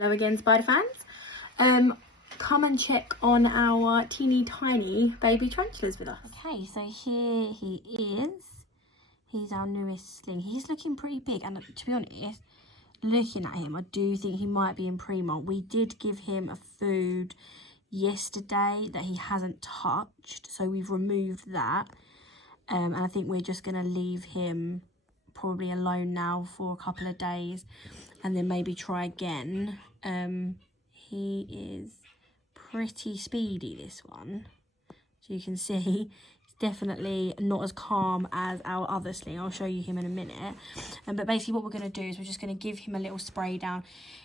Hello again, spider fans. Come and check on our teeny tiny baby tarantulas with us. Okay, so here he is. He's our newest sling. He's looking pretty big, and to be honest, looking at him, I do think he might be in pre-molt. We did give him a food yesterday that he hasn't touched, so we've removed that. And I think we're just going to leave him probably alone now for a couple of days and then maybe try again. He is pretty speedy, this one. So you can see he's definitely not as calm as our other sling. I'll show you him in a minute. But basically what we're going to do is we're just going to give him a little spray down.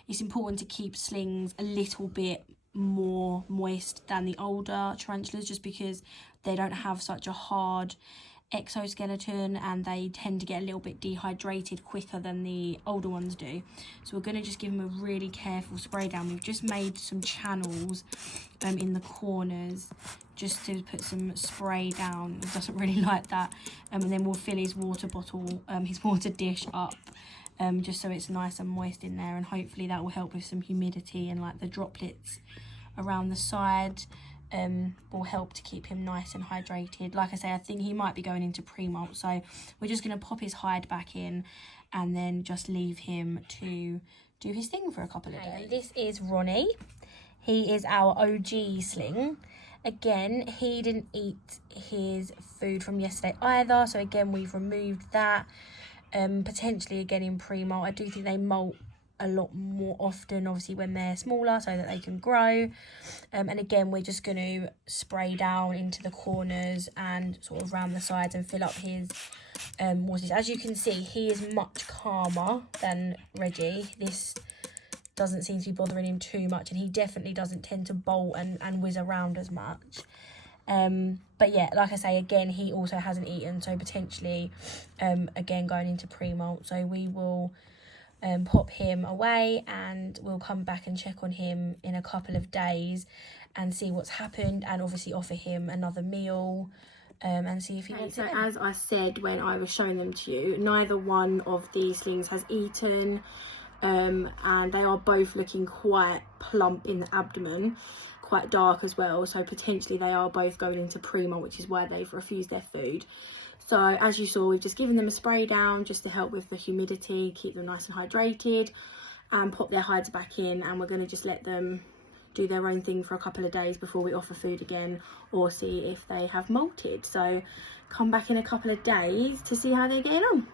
It's important to keep slings a little bit more moist than the older tarantulas, just because they don't have such a hard exoskeleton and they tend to get a little bit dehydrated quicker than the older ones do. So we're going to just give them a really careful spray down. We've just made some channels in the corners just to put some spray down. He doesn't really like that. And then we'll fill his water bottle, his water dish up, just so it's nice and moist in there, and hopefully that will help with some humidity, and like the droplets around the side will help to keep him nice and hydrated. Like I say, I think he might be going into pre-molt, so we're just going to pop his hide back in and then just leave him to do his thing for a couple of days. This is Ronnie. He is our OG sling. Again, he didn't eat his food from yesterday either, so again we've removed that. Potentially again in pre-molt. I do think they molt a lot more often, obviously when they're smaller, so that they can grow. And again, we're just going to spray down into the corners and sort of around the sides and fill up his waters. As you can see, he is much calmer than Reggie. This doesn't seem to be bothering him too much, and he definitely doesn't tend to bolt and whiz around as much. But yeah, like I say, again, he also hasn't eaten, so potentially again going into pre-molt. So we will pop him away and we'll come back and check on him in a couple of days and see what's happened, and obviously offer him another meal and see if he wants it. So as I said when I was showing them to you, neither one of these slings has eaten, and they are both looking quite plump in the abdomen, quite dark as well, so potentially they are both going into pre-molt, which is why they've refused their food. So as you saw, we've just given them a spray down just to help with the humidity, keep them nice and hydrated, and pop their hides back in, and we're going to just let them do their own thing for a couple of days before we offer food again or see if they have molted. So come back in a couple of days to see how they're getting on.